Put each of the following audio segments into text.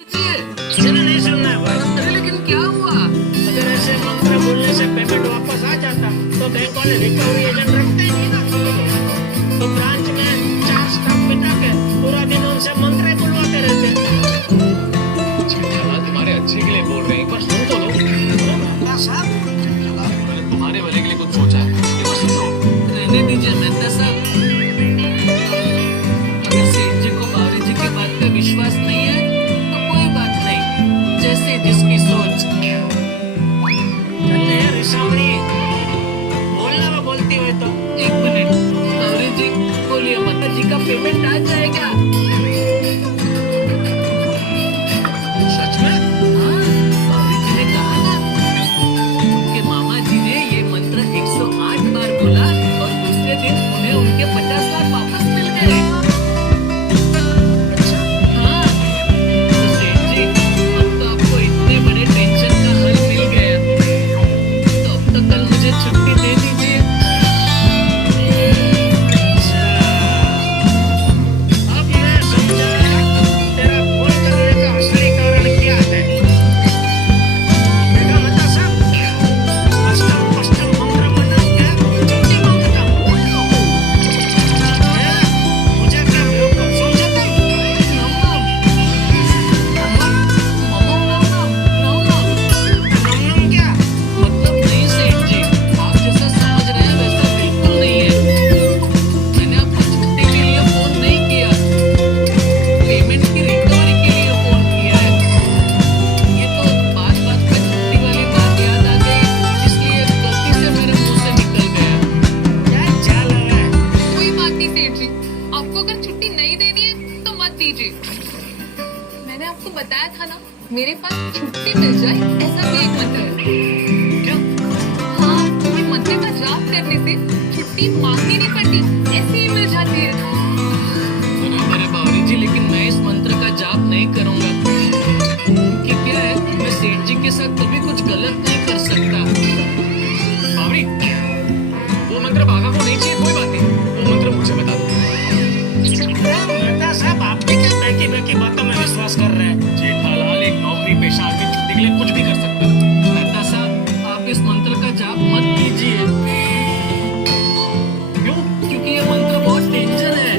मुझे नहीं सुनना है भाई। अरे लेकिन क्या हुआ? अगर ऐसे मंत्र बोलने से पेमेंट वापस आ जाता तो बैंक वाले रिकवरी एजेंट रखते ही नहीं ना। तो ब्रांच में 4 स्टाफ बिठा के पूरा दिन उनसे मंत्र बुलवाते रहते। जेठालाल तुम्हारे अच्छे के लिए बोल रहे हैं, एक बार सुन तो लो। मेहता साहब, मैंने तुम्हारे भले के लिए कुछ सोचा है, एक बार सुन लो। रहने दीजिए मेहता साहब। अगर सेठ जी को बावरी जी की बात पे विश्वास नहीं है तो कोई बात नहीं, जैसे जिसकी सोच। चले रिसावनी, बोलना मैं बोलती हुई तो। एक मिनट, बावरी जी बोलिए, माता जी का पेमेंट आ जाएगा? सच में? हाँ, बावरी जी ने कहा ना, उनके मामा जी ने ये मंत्र 108 बार बोला और दूसरे दिन उन्हें उनके 50 लाख वापस मिल गए। अच्छा, हाँ, तो सेठ जी, अब तो आपको इतने बड़े टेंशन का हल मिल गया, तो अब तो कल मुझे छुट्टी दे दीजिए। अच्छा। अब मैं समझा तेरा फोन करने का असली कारण क्या है। देखा मेहता साहब, अष्टम पष्टम मंत्र बना के छुट्टी मांगता हूँ। मुझे क्या बेवकूफ समझता है? नम क्या? मतलब नहीं सेठ जी, आप जैसा समझ रहे हैं वैसा बिल्कुल नहीं है। मैंने आपको छुट्टी के लिए फोन नहीं किया, पेमेंट की रिकवरी के लिए फोन किया है। ये तो बात बात पे छुट्टी वाली बात याद आ गई, इसलिए गलती से मेरे मुंह से निकल गया। क्या चाल है? कोई बात नहीं सेठ जी, आपको अगर छुट्टी नहीं देनी है तो मत दीजिए। मैंने आपको बताया था ना, मेरे पास छुट्टी मिल जाए ऐसा भी एक मंत्र है। क्या? हाँ, ये मंत्र का जाप करने से छुट्टी मांगनी नहीं पड़ती, ऐसे ही मिल जाती है। बराबर है बावरी जी, लेकिन मैं इस मंत्र का जाप नहीं करूंगा, क्योंकि क्या है, मैं सेठ जी के साथ कभी कुछ गलत नहीं कर सकता। बावरी, वो मंत्र भागा को नहीं चाहिए, कोई बात नहीं, वो मंत्र मुझे बता दो। मेहता साहब, आप भी क्या बैकी बैकी बातों में विश्वास कर रहे हैं? जेठालाल एक नौकरी पेशा आदमी छुट्टी के लिए कुछ भी कर सकता है। मेहता साहब, आप इस मंत्र का जाप मत कीजिए। क्यों? क्योंकि ये मंत्र बहुत डेंजर है।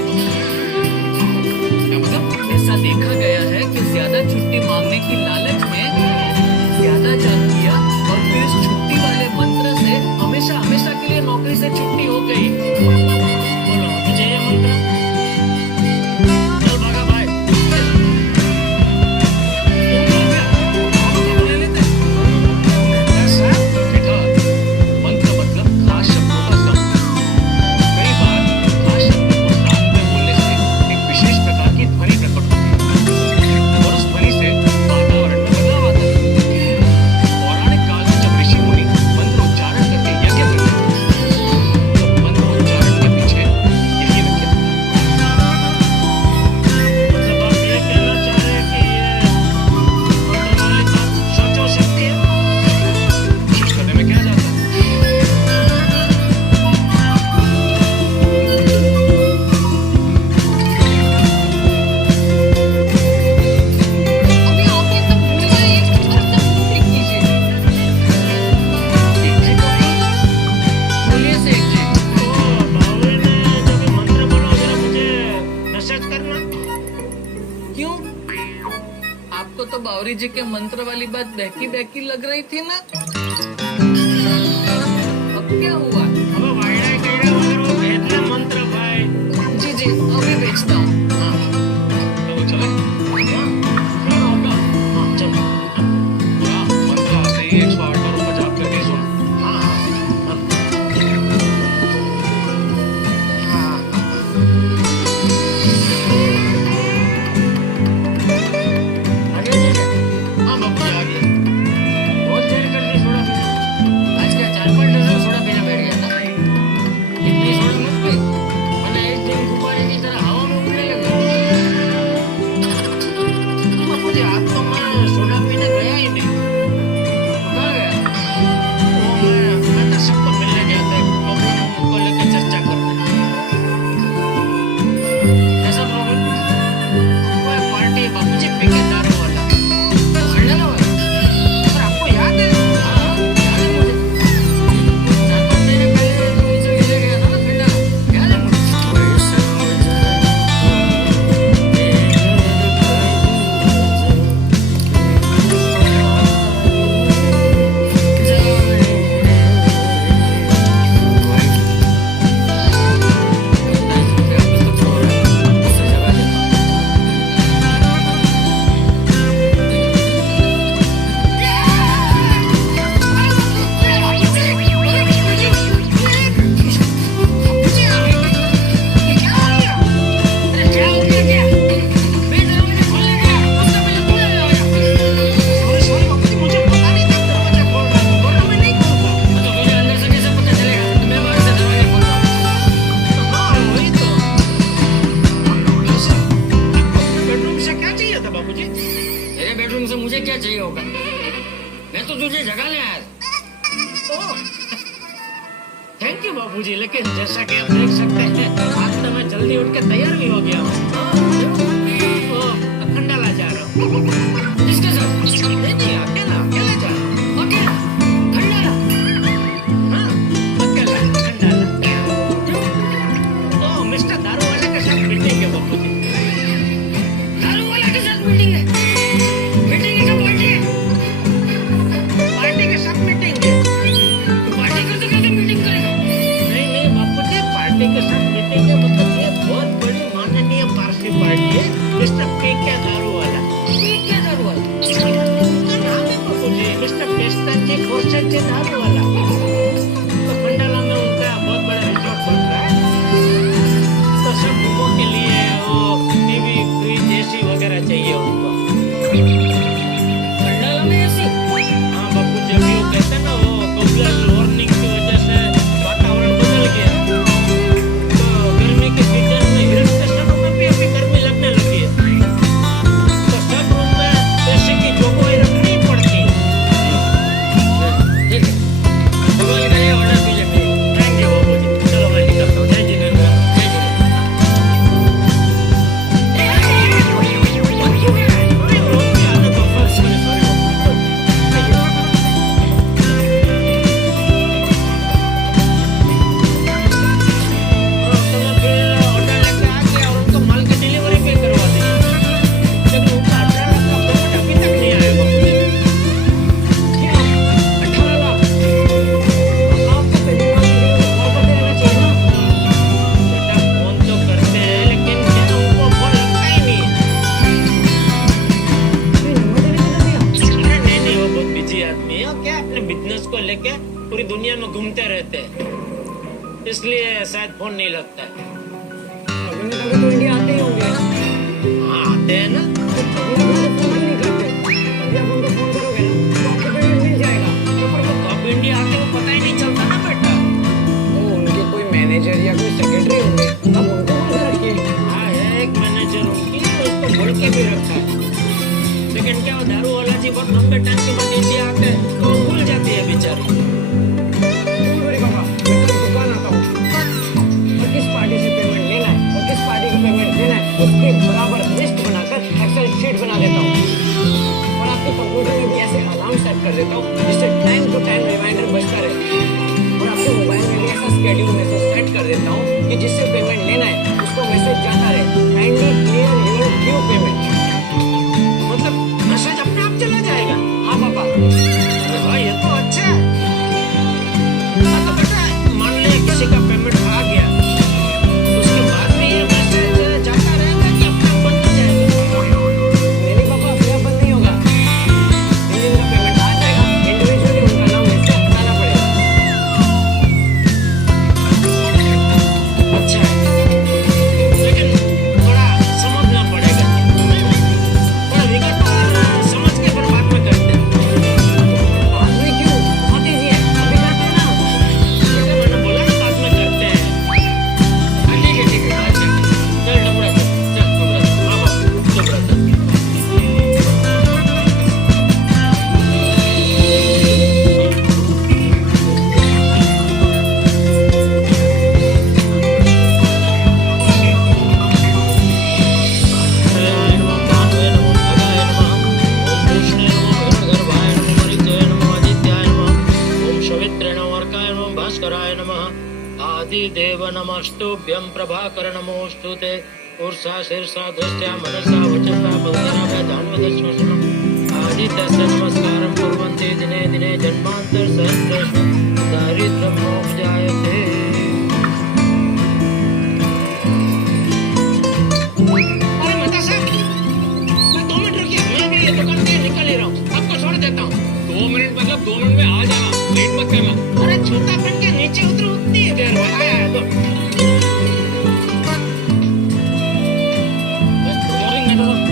क्या मतलब? ऐसा देखा गया है कि ज्यादा छुट्टी मांगने की लालच में ज्यादा जाप किया और फिर इस छुट्टी वाले मंत्र से हमेशा हमेशा के लिए नौकरी से छुट्टी हो गई। बोलो मुझे ये मंत्र। चल भागा भाई। मेहता साहब, जेठालाल, मंत्र मतलब खास शब्दों का समूह। कई बार खास शब्दों को साथ में बोलने से एक विशेष प्रकार की ध्वनि प्रकट होती है और उस ध्वनि से वातावरण में बदलाव आता है। पौराणिक काल में जब ऋषि मुनि मंत्र उच्चारण करके यज्ञ करते थे, तो मंत्र उच्चारण के पीछे यही रहस्य था। मतलब आप ये कहना चाह रहे हैं कि ये मंत्र वाली बात सच हो सकती है? कोशिश करने में क्या जाता है। अभी आप ये सब भूल जाइए और अपना मुंह ठीक कीजिए। सेठ जी को बोलिए सेठ जी। तो बावरी ने जब ये मंत्र बोला जरा मुझे मैसेज करना। क्यों? आपको तो बावरी जी के मंत्र वाली बात बहकी बहकी लग रही थी ना? अब क्या हुआ? अब वायड़ा कह मगर वो भेजना मंत्र भाई। जी जी, अभी भेजता हूँ। तो चले। क्या होगा? हाँ चल। पूरा मंत्र आते ही 108 बार उसका जाप करके सुनो। हाँ हाँ आगे चले। हाँ बाबू जी, आ गए। बहुत देर कर दी सोडा पीने। आज क्या 4-5 डजन सोडा पीने बैठ गया था? बेडरूम से मुझे क्या चाहिए होगा? मैं तो तुझे जगाने आया था। थैंक यू बाबूजी, लेकिन जैसा कि आप देख सकते हैं आज तो मैं जल्दी उठ के तैयार भी हो गया हूँ। खंडाला जा रहा हूँ। किसके साथ? नहीं, अकेला अकेला जा रहा हूँ। अकेला खंडाला? हाँ, अकेला खंडाला। क्यों? मिस्टर दारू वाले के साथ मीटिंग है बाबूजी। दारू वाले के साथ मीटिंग है? मीटिंग है क्या पार्टी है? पार्टी के साथ मीटिंग है? तो पार्टी करते करते मीटिंग करेगा? नहीं बाबूजी, पार्टी के साथ मीटिंग है मतलब ये बहुत बड़ी माननीय पार्टी है। मिस्टर पीके दारू वाला। पीके दारू वाला? उसका नाम है बाबूजी, मिस्टर पेस्ताजी खोरचंदी दारू वाला। तो खंडाला में उनका बहुत बड़ा रिजॉर्ट बन रहा है। तो सब लोगों के लिए वो टीवी, फ्रिज, एसी वगैरह चाहिए उनको। खंडाला में एसी? हाँ बाबूजी, अभी वो कहते हैं ना वो ग्लोबल वार्मिंग की वजह से वातावरण बदल गया। तो गर्मी के सीजन में हिल स्टेशनों में भी अभी गर्मी लगने लगी है। तो सब रूम में एसी की जोगवाई रखनी पड़ती है। ठीक है, भगवान करे ऑर्डर दीजिए। थैंक यू बाबूजी, चलो मैं निकलता हूँ। जय जिनेंद्र, जय लेके पूरी दुनिया में घूमते रहते हैं, इसलिए शायद फोन नहीं लगता है। तो इंडिया आते ही होंगे। हाँ आते हैं ना। कब इंडिया आते हैं पता ही नहीं चलता ना बेटा। उनके कोई मैनेजर या कोई सेक्रेटरी होंगे, अब उनको बोल के रखिए। हाँ है एक मैनेजर उनकी, उसको बोल के भी रखा है। लेकिन क्या दारू वाला जी बहुत लंबे टाइम के बाद इंडिया आते हैं तो भूल जाती है बेचारी। बाबा मैं तो दुकान आता हूँ और किस पार्टी से पेमेंट लेना है और किस पार्टी को पेमेंट देना है उसके बराबर लिस्ट बनाकर एक्सेल शीट बना देता हूँ और आपके कंप्यूटर में भी ऐसे अलार्म सेट कर देता हूँ जिससे टाइम टू टाइम रिमाइंडर बजता रहे और आपके मोबाइल में भी ऐसा शेड्यूल मैसेज सेट कर देता हूँ कि जिससे पेमेंट लेना है उसको मैसेज जाता रहे, kindly clear your due payment. मतलब मैसेज अपने आप चला जाएगा? हाँ पापा। अरे भाई ये तो अच्छा है। हाँ तो बेटा मान ले किसी का पेमेंट आ गया, उसके बाद में ये मैसेज जाता रहेगा कि अपने आप बंद हो जाएगा? नहीं पापा, अपने आप बंद नहीं होगा। इन दिन का पेमेंट आ जाएगा, इंडिविजुअली उनका नाम वैसे हटाना पड़ेगा। अच्छा है, लेकिन थोड़ा समझना पड़ेगा। थोड़ा विगतवार समझ के फिर बात में करते हैं। बाद में क्यों? बहुत ईजी है, अभी करते हैं ना। जैसे मैंने बोला ना बाद में करते हैं। हाँ ठीक है अच्छा चल डबरा चल डबरा। हाँ बाबू डबरा चल। आदिदेव नमस्तुभ्यं प्रभाकर नमोस्तुते उर्सा शीर्षा दृष्ट्या मनसा वचसा बलधराभ्या जान्वदश्वसनम् आदित्यस्य नमस्कारं कुर्वन्ति दिने दिने जन्मान्तर सहस्रेषु दारिद्र्यं मोक्षजायते। अरे माता साहब, मैं 2 मिनट रुकिए, मैं भी ये दुकान से निकल ही रहा हूँ, आपको छोड़ देता हूँ। 2 मिनट मतलब 2 मिनट में आ जाना, लेट मत करना। अरे जूता पहन के नीचे उतरो उतनी ही देर में आया है तो।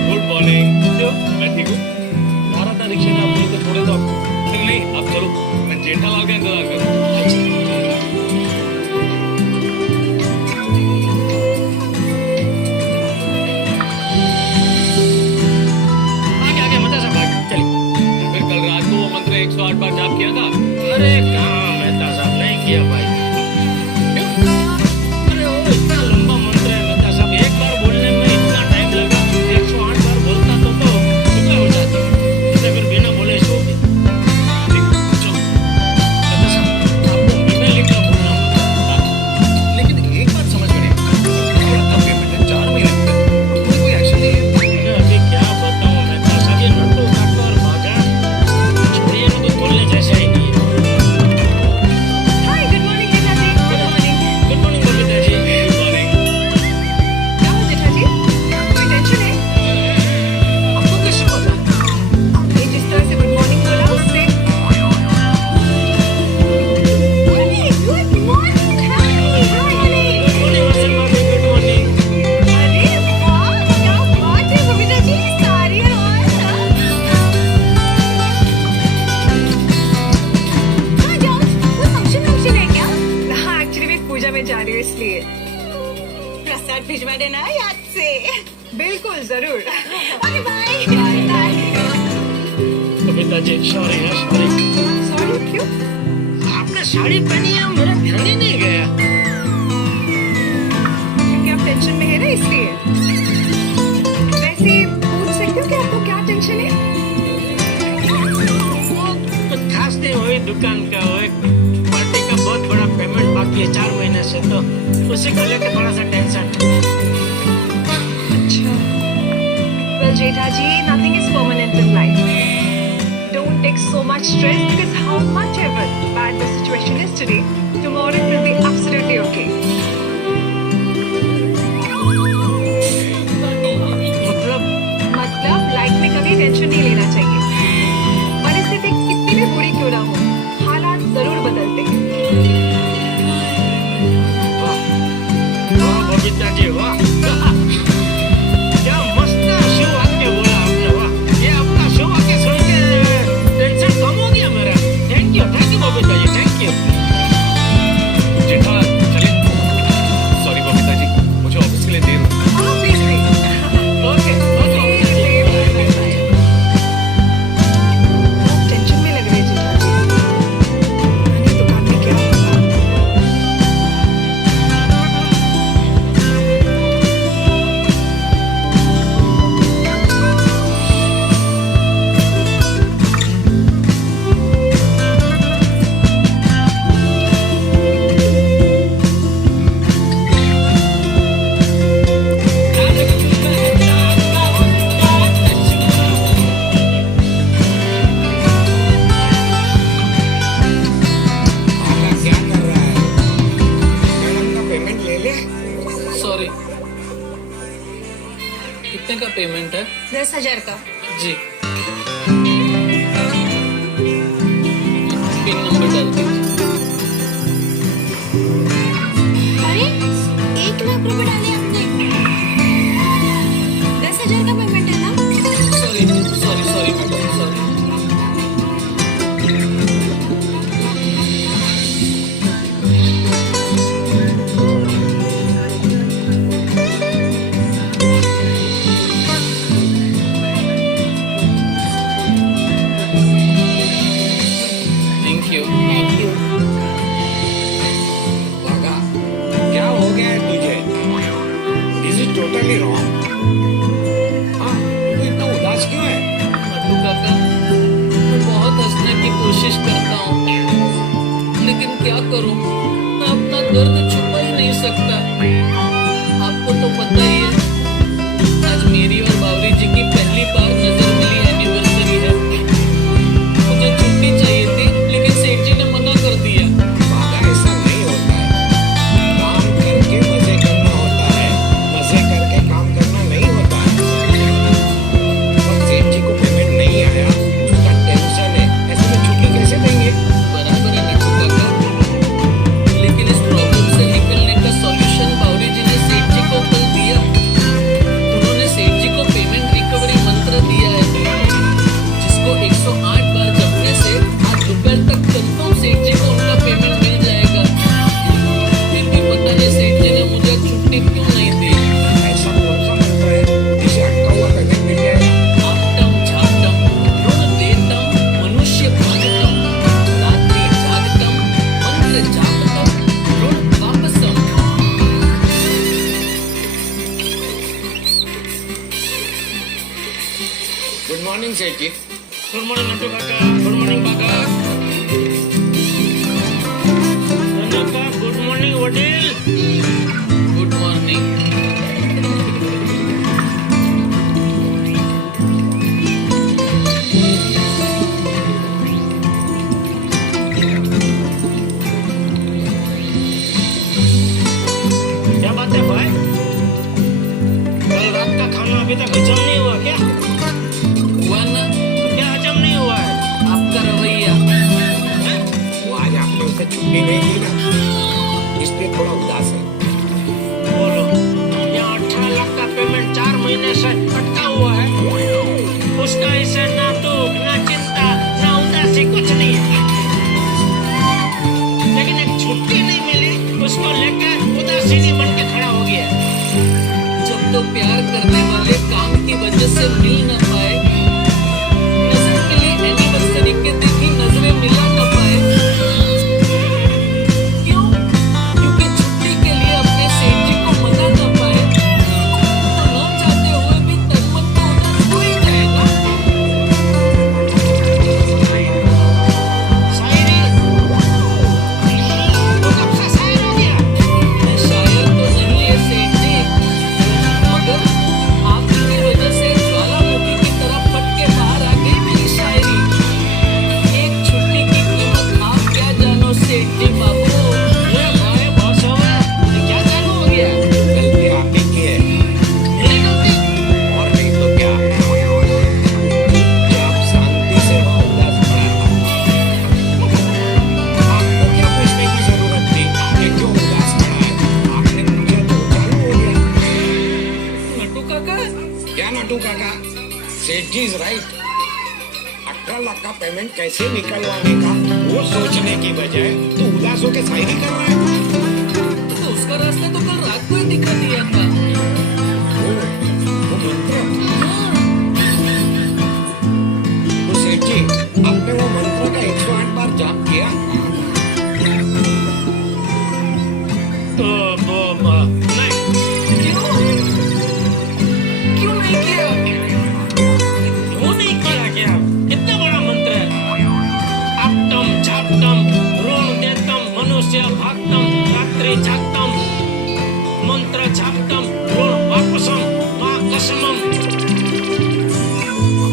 Good morning. मैं ठीक हूँ। आ रहा था रिक्शा में, आपको तो छोड़े तो नहीं अब चलो, मैं जेठालाल का इंतजार कर रहा हूँ। आगे आगे मत ऐसा भाग। में 108 बार जाप किया था? अरे कहाँ मेहता साहब, नहीं किया भाई। क्यों? अरे वो इतना लंबा मंत्र है मेहता साहब, एक बार बोलने में इतना टाइम लगा। 108 बार बोलता तो सुबह हो जाती, इसलिए फिर बिना बोले सो गए। चलो मेहता साहब, आपको ईमेल लिखना भूलना मत। लेकिन एक बात समझ में नहीं आता, पेमेंट है 4 महीने तक तुमने कोई एक्शन नहीं लिया। मैं अभी क्या बताऊँ मेहता साहब, ये नट्टू काटू और बाजार छोड़िए ना, तो खोलने जैसा ही नहीं है। Hi, good morning Jetha ji. Good morning. Good morning Babita ji. क्या हुआ जेठा जी? कोई टेंशन है? आपको कैसे पता? आपने जिस तरह से गुड मॉर्निंग बोला उससे। अरे गुड मॉर्निंग, हाय हाय अरे। गुड मॉर्निंग हसन भाभी, गुड मॉर्निंग। अरे वाह, क्या बात है बबीता जी, सारी और कहाँ जाओ? कोई फंक्शन है क्या? हाँ, एक्चुअली मैं पूजा में जा रही हूँ इसलिए। प्रसाद भिजवा देना याद से। बिल्कुल जरूर। अरे bye bye bye. Babita ji sorry है, सॉरी। सॉरी क्यों? आपने साड़ी पहनी है, मेरा ध्यान ही नहीं गया। क्योंकि आप टेंशन में है ना इसलिए। वैसे पूछ सकते हो कि आपको क्या टेंशन है? वो कुछ खास नहीं, वही दुकान का वो एक पार्टी का बहुत बड़ा पेमेंट बाकी है 4 महीने से, तो उसी को लेकर थोड़ा सा टेंशन है। अच्छा। Well, Jetha ji, nothing is permanent in life. Don't take so much stress because how much ever bad the situation is today, tomorrow it will be absolutely okay. मतलब लाइफ में कभी टेंशन नहीं लेना चाहिए। परिस्थिति कितनी भी बुरी क्यों ना हो, हालात जरूर बदलते हैं। वाह बबीता जी वाह, क्या मस्त शो वाक्य बोला आपने, वाह। ये आपका शो वाक्य सुन के टेंशन कम हो गया मेरा। Thank you Babita ji, thank you. Jetha चले। सॉरी बबीता जी, मुझे ऑफिस के लिए देर हो गई। हाँ, please, please. Okay okay Babita ji. Tension में लग रही है जेठा जी। मैंने दुकान में क्या होगा? क्या कर रहा है? मैडम का पेमेंट ले ले। सॉरी, कितने का पेमेंट है? 10,000 का। जी, पिन नंबर डाल दीजिए। अरे 1,00,000 रुपए डाले आपने। 10,000 का पेमेंट है ना? Sorry sorry sorry madam, sorry. Thank you. वागा, क्या हो गया है तुझे? This is totally wrong. हाँ, तू इतना उदास क्यों है? नट्टू काका, मैं बहुत हंसने की कोशिश करता हूँ, लेकिन क्या करूँ, मैं अपना दर्द छुपा ही नहीं सकता। आपको तो पता ही है, आज मेरी और बावरी जी की पहली बार नजर मिली एनिवर्सरी है। मुझे छुट्टी चाहिए थी, लेकिन सेठ जी ने मना कर दिया। वागा, ऐसा नहीं होता है। काम करके मजे करना होता है, मजे करके काम करना नहीं होता है। और सेठ जी को पेमेंट नहीं आया, उसका टेंशन है, ऐसे में छुट्टी कैसे देंगे? बराबर है नट्टू काका, लेकिन इस प्रॉब्लम से निकलने का सॉल्यूशन बावरी जी ने सेठ जी को कल दिया। मॉर्निंग सेठ जी। गुड मॉर्निंग नट्टू काका। गुड मॉर्निंग काका। नन्नप्पा, गुड मॉर्निंग वडील। Good morning. क्या बात है भाई? कल रात का खाना अभी तक हजम नहीं हुआ क्या? हुआ ना तो क्या हजम नहीं हुआ है? आपका रवैया। हैं? वो आज आपने उसे छुट्टी नहीं दी ना, इसलिए थोड़ा उदास है। बोलो, यहाँ 18 लाख का पेमेंट 4 महीने से अटका हुआ है। उसका इसे ना दुख, ना चिंता, ना उदासी, कुछ नहीं है। लेकिन एक छुट्टी नहीं मिली, उसको लेकर उदासीनी बन के खड़ा हो गया। जब तो प्यार करने वाले काम की वजह से मिल न पाए, नजर के लिए एनिवर्सरी के दिन ही नजरें मिला न पाए। क्यों? क्योंकि छुट्टी के लिए अपने सेठ जी को मना न पाए, तो न चाहते हुए भी तन मन तो उदास हो ही जाएगा। शायरी, तू कब से शायर हो गया? मैं शायर तो नहीं है सेठ जी, मगर आपकी वजह से ज्वालामुखी की तरह फट के बाहर आ गई मेरी शायरी। एक छुट्टी की कीमत आप क्या जानो सेठ जी बाबू। ये भाई बॉस हो गया, ये क्या चालू हो गया? गलती आपने की है, मेरी गलती? और नहीं तो क्या। जब शांति से वह उदास पड़ा था, आपको क्या पूछने की जरूरत थी कि क्यों उदास पड़ा है? आपने पूछा तो चालू हो गया। नट्टू काका, क्या नटू काका, सेठ जी इज राइट। 18 लाख का पेमेंट कैसे निकलवाने का वो सोचने की बजाय तू उदास होकर शायरी कर रहा है। तो उसका रास्ता तो कल रात को ही दिखा दिया था। वो मंत्र, हाँ, तो सेठ जी आपने वो मंत्र का 108 बार जाप किया? नहीं। क्यों? क्यों नहीं किया? वो नहीं किया क्या? कितना बड़ा मंत्र है। आप्तम जाप्तम ऋण देतम मनुष्य भागतम रात्रि जागतम मंत्र जाप्तम ऋण वापसम माँ कसमम।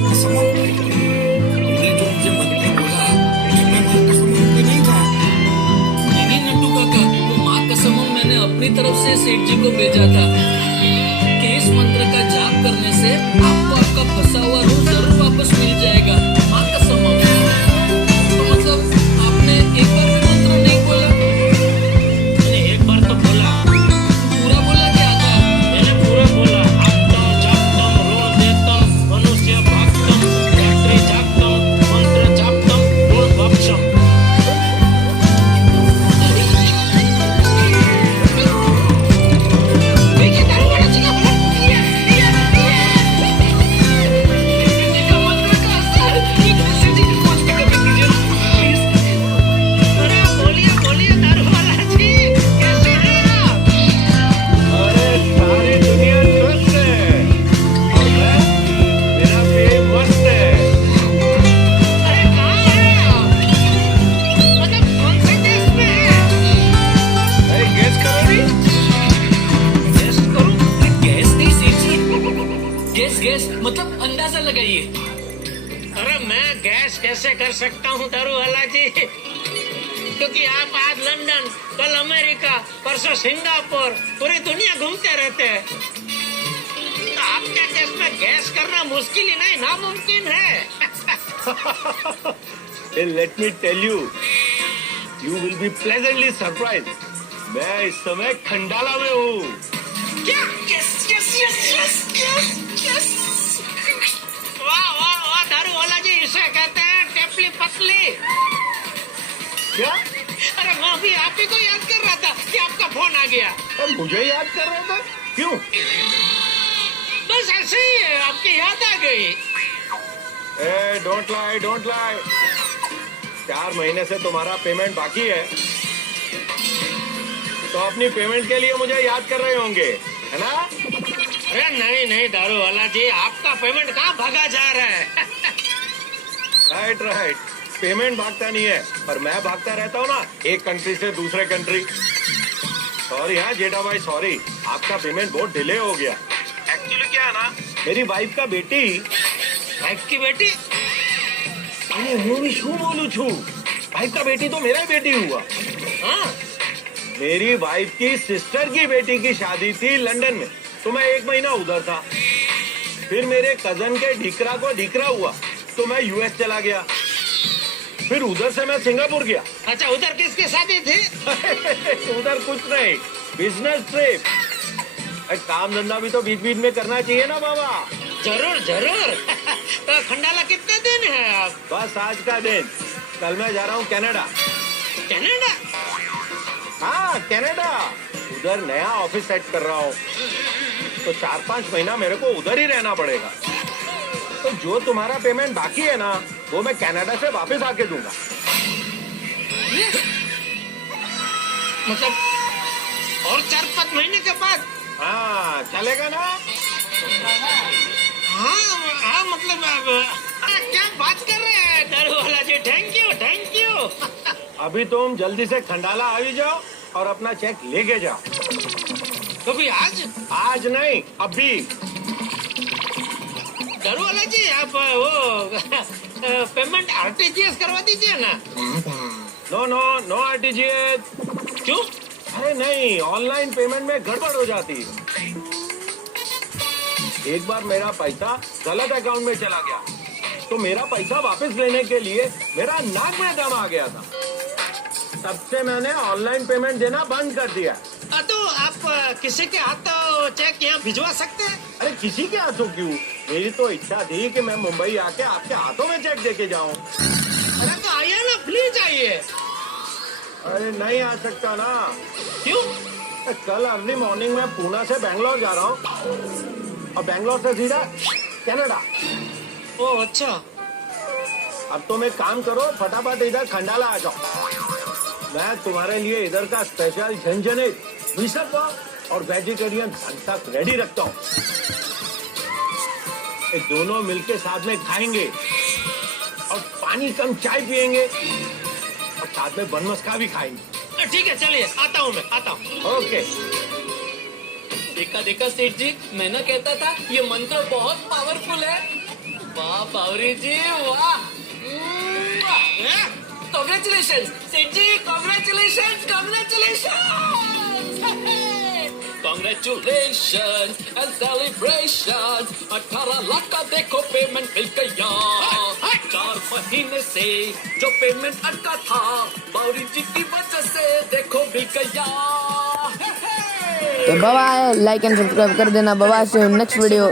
कसम, तुमने जो मुझे मंत्र बोला उसमें मैं कसम मंत्र नहीं था। नहीं नट्टू काका, वो माँ कसम मैंने अपनी तरफ से सेठ जी को भेजा था कि इस मंत्र का जाप करने से आपको आपका फंसा हुआ ऋण जरूर वापस मिल जाएगा। माँ कसम। तो मतलब आपने एक बार भी मंत्र नहीं बोला? मैंने एक बार तो बोला, पूरा बोला क्या था? मैंने पूरा बोला। आप्तम जाप्तम ऋण देतम मनुष्य भागतम रात्रि जागतम मंत्र जाप्तम ऋण वापसम। देखिए दारू वाला जी का का मंत्र का असर सेठ जी की पहुंच तक कर दीजिए प्लीज। अरे बोलिए दारू वाला जी, कैसे हैं आप? अरे सारी दुनिया ध्वस्त है और मैं मेरा प्रेम मस्त है। अरे कहाँ हैं आप? मतलब कौन से देश में हैं? अरे गेस करो नी। गेस करूं? गैस नहीं सेठ जी, गैस मतलब अंदाजा लगाइए। अरे मैं गैस कैसे कर सकता हूँ दारू वाला जी? क्योंकि आप आज लंदन, कल अमेरिका, परसों सिंगापुर, पूरी दुनिया घूमते रहते हैं। तो आपके देश में गैस करना मुश्किल ही नहीं, नामुमकिन है। Let me tell you, you will be pleasantly surprise. मैं इस समय खंडाला में हूँ। क्या? वाह दारू वाला जी, इसे कहते हैं टेपली पतली। क्या? अरे मैं भी आप ही को याद कर रहा था कि आपका फोन आ गया। अब मुझे याद कर रहा था? क्यों? बस ऐसे ही है, आपकी याद आ गई। ए डोंट लाई, डोंट लाई। 4 महीने से तुम्हारा पेमेंट बाकी है, तो अपनी पेमेंट के लिए मुझे याद कर रहे होंगे, है ना? अरे नहीं दारू वाला जी, आपका पेमेंट कहाँ भागा जा रहा है? Right right. पेमेंट भागता नहीं है, पर मैं भागता रहता हूँ ना, एक कंट्री से दूसरे कंट्री। सॉरी हाँ जेठा भाई सॉरी, आपका पेमेंट बहुत डिले हो गया। एक्चुअली क्या है ना, मेरी वाइफ का बेटी। वाइफ की बेटी? अरे હું भी શું बोलूं छू, वाइफ का बेटी तो मेरा ही बेटी हुआ। हाँ मेरी वाइफ की सिस्टर की बेटी की शादी थी लंदन में, तो मैं 1 महीना उधर था। फिर मेरे कजन के ढिकरा को ढिकरा हुआ, तो मैं यूएस चला गया। फिर उधर से मैं सिंगापुर गया। अच्छा, उधर किसकी शादी थी? उधर कुछ नहीं, बिजनेस ट्रिप। काम धंधा भी तो बीच बीच में करना चाहिए ना बाबा। जरूर जरूर। तो खंडाला कितने दिन है आप? बस आज का दिन, कल मैं जा रहा हूँ कनाडा। कनाडा? हाँ कनाडा, उधर नया ऑफिस सेट कर रहा हूँ, तो 4-5 महीना मेरे को उधर ही रहना पड़ेगा। तो जो तुम्हारा पेमेंट बाकी है ना, वो मैं कनाडा से वापस आके दूंगा। मतलब और 4-5 महीने के बाद? हाँ चलेगा ना? हाँ मतलब क्या बात कर रहे हैं दरवाला जी, थैंक यू थैंक यू। अभी तुम जल्दी से खंडाला आ ही जाओ और अपना चेक लेके जाओ। तो भी आज? आज नहीं, अभी। दरवाला जी आप वो पेमेंट आरटीजीएस करवा दीजिए ना। No no no RTGS. क्यों? अरे नहीं, ऑनलाइन पेमेंट में गड़बड़ हो जाती है। एक बार मेरा पैसा गलत अकाउंट में चला गया, तो मेरा पैसा वापस लेने के लिए मेरा नाक में दम आ गया था। तब से मैंने ऑनलाइन पेमेंट देना बंद कर दिया। तो आप किसी के हाथों चेक यहाँ भिजवा सकते हैं? अरे किसी के हाथों क्यों, मेरी तो इच्छा थी कि मैं मुंबई आके आपके हाथों में चेक देके जाऊं। अरे तो आइए ना, प्लीज आइए। अरे नहीं आ सकता ना। क्यों? कल अर्ली मॉर्निंग में पुणे से बैंगलोर जा रहा हूँ, और बैंगलोर से सीधा कनाडा। ओ अच्छा। अब तुम एक काम करो, फटाफट इधर खंडाला आ जाओ। मैं तुम्हारे लिए इधर का स्पेशल झंझनेट, मिसल पाव और वेजिटेरियन तक रेडी रखता हूँ। ये दोनों मिलके साथ में खाएंगे और पानी कम चाय पियेंगे और साथ में बन मस्का भी खाएंगे। ठीक है चलिए, आता हूँ मैं, आता हूँ। ओके। देखा देखा सेठ जी, मैं ना कहता था ये मंत्र बहुत पावरफुल है। वाह बावरी जी वाह। कॉन्ग्रेचुलेशन सेठ जी, congratulation congratulation congratulation and celebration. 18 lakh का देखो पेमेंट मिल गया। 4 महीने से जो पेमेंट अटका था, बावरी जी की वजह से देखो मिल गया। तो बाय, लाइक एंड सब्सक्राइब कर देना। बाय, से नेक्स्ट वीडियो।